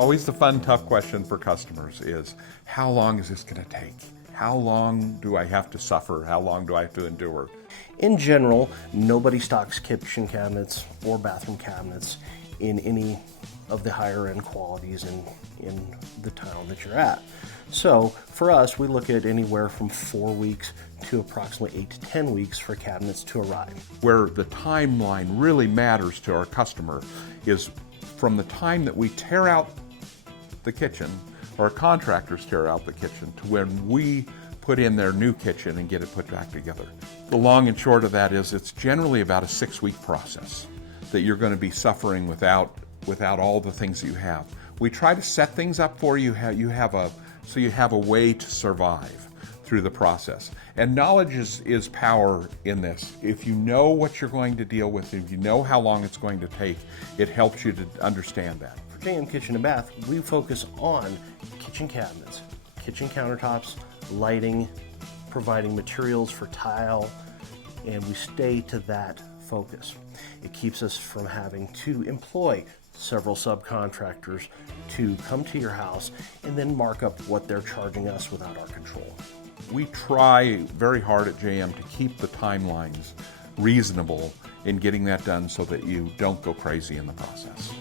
always the fun, tough question for customers is, how long is this going to take? How long do I have to suffer? How long do I have to endure? In general, nobody stocks kitchen cabinets or bathroom cabinets in any of the higher end qualities in the town that you're at. So for us, we look at anywhere from 4 weeks to approximately 8 to 10 weeks for cabinets to arrive. Where the timeline really matters to our customer is from the time that we tear out the kitchen, or our contractors tear out the kitchen, to when we put in their new kitchen and get it put back together. The long and short of that is it's generally about a 6-week process that you're going to be suffering without all the things that you have. We try to set things up for you, so you have a way to survive through the process. And knowledge is power in this. If you know what you're going to deal with, if you know how long it's going to take, it helps you to understand that. For JM Kitchen and Bath, we focus on kitchen cabinets, kitchen countertops, lighting, providing materials for tile, and we stay to that focus. It keeps us from having to employ several subcontractors to come to your house and then mark up what they're charging us without our control. We try very hard at JM to keep the timelines reasonable in getting that done so that you don't go crazy in the process.